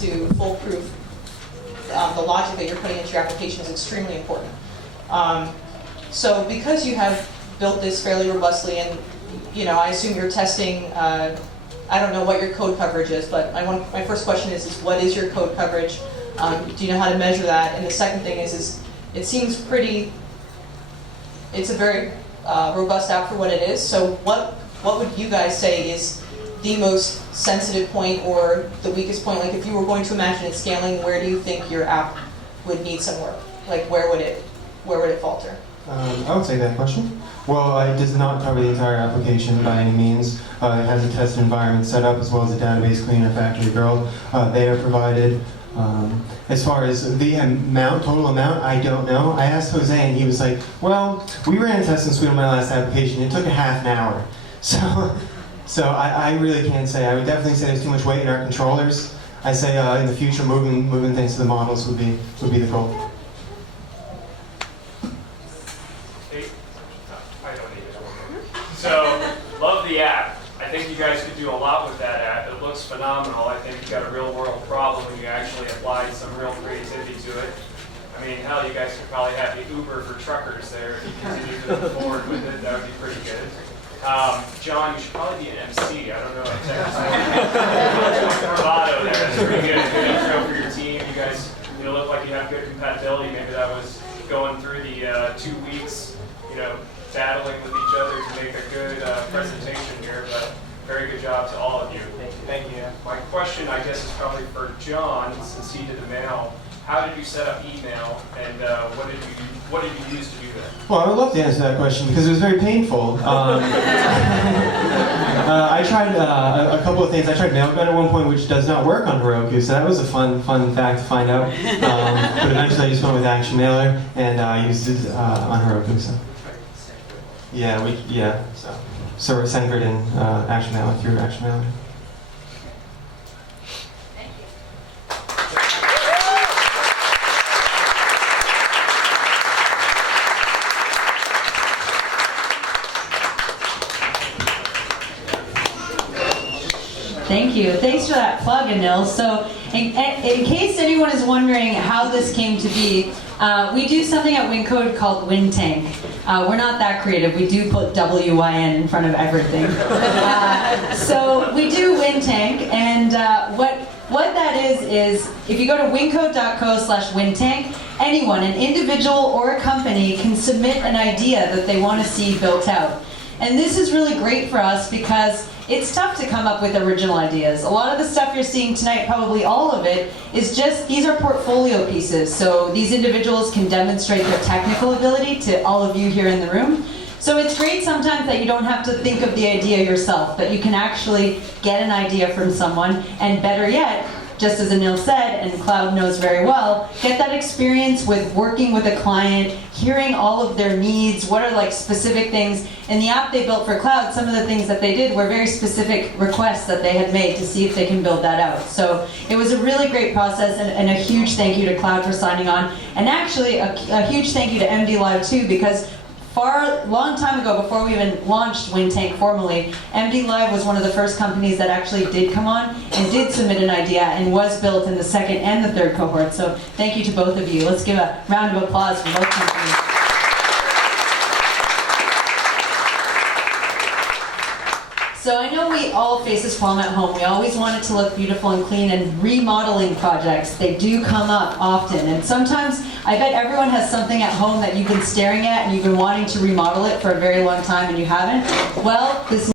to foolproof the logic that you're putting into your application is extremely important. So because you have built this fairly robustly, and I assume you're testing, I don't know what your code coverage is, but my first question is what is your code coverage? Do you know how to measure that? And the second thing is it seems it's a very robust app for what it is. So what would you guys say is the most sensitive point or the weakest point? Like if you were going to imagine it scaling, where do you think your app would need some work? Like where would it falter? I would say that question. Well, it does not cover the entire application by any means. It has a test environment set up as well as a database cleaner, factory build. They are provided. As far as the total amount, I don't know. I asked Jose and he was like, well, we ran a test and suite on my last application. It took a half an hour. So I really can't say. I would definitely say there's too much weight in our controllers. I say in the future, moving things to the models would be the goal. So, love the app. I think you guys could do a lot with that app. It looks phenomenal. I think you've got a real world problem when you actually applied some real creativity to it. I mean, hell, you guys could probably have the Uber for truckers there if you continue to move forward with it. That would be pretty good. John, you should probably be an MC. I don't know if that's bravado there. That's pretty good. Good intro for your team. You guys look like you have good compatibility. Maybe that was going through the 2 weeks, battling with each other to make a good presentation here, but very good job to all of you. Thank you. My question, I guess, is probably for John, since he did the mail. How did you set up email, and what did you use to do that? Well, I would love to answer that question because it was very painful. I tried a couple of things. I tried Mailgun at one point, which does not work on Heroku, so that was a fun fact to find out. But eventually I just went with Action Mailer, and I used it on Heroku. So. Yeah, so we're centered in Action Mailer through Action Mailer. Thank you. Thank you. Thanks for that plug, Anil. So, in case anyone is wondering how this came to be, we do something at WinCode called WinTank. We're not that creative. We do put WYN in front of everything. So we do WinTank, and what that is if you go to wincode.co/WinTank, anyone, an individual or a company, can submit an idea that they want to see built out. And this is really great for us because it's tough to come up with original ideas. A lot of the stuff you're seeing tonight, probably all of it, is just, these are portfolio pieces. So these individuals can demonstrate their technical ability to all of you here in the room. So it's great sometimes that you don't have to think of the idea yourself, but you can actually get an idea from someone, and better yet, just as Anil said, and Cloud knows very well, get that experience with working with a client, hearing all of their needs, what are like specific things. In the app they built for Cloud, some of the things that they did were very specific requests that they had made to see if they can build that out. So it was a really great process, and a huge thank you to Cloud for signing on. And actually a huge thank you to MD Live too, because long time ago, before we even launched WinTank formally, MD Live was one of the first companies that actually did come on and did submit an idea and was built in the second and the third cohort. So thank you to both of you. Let's give a round of applause for both companies. So I know we all face this problem at home. We always want it to look beautiful and clean, and remodeling projects, they do come up often. And sometimes, I bet everyone has something at home that you've been staring at and you've been wanting to remodel it for a very long time and you haven't. Well, this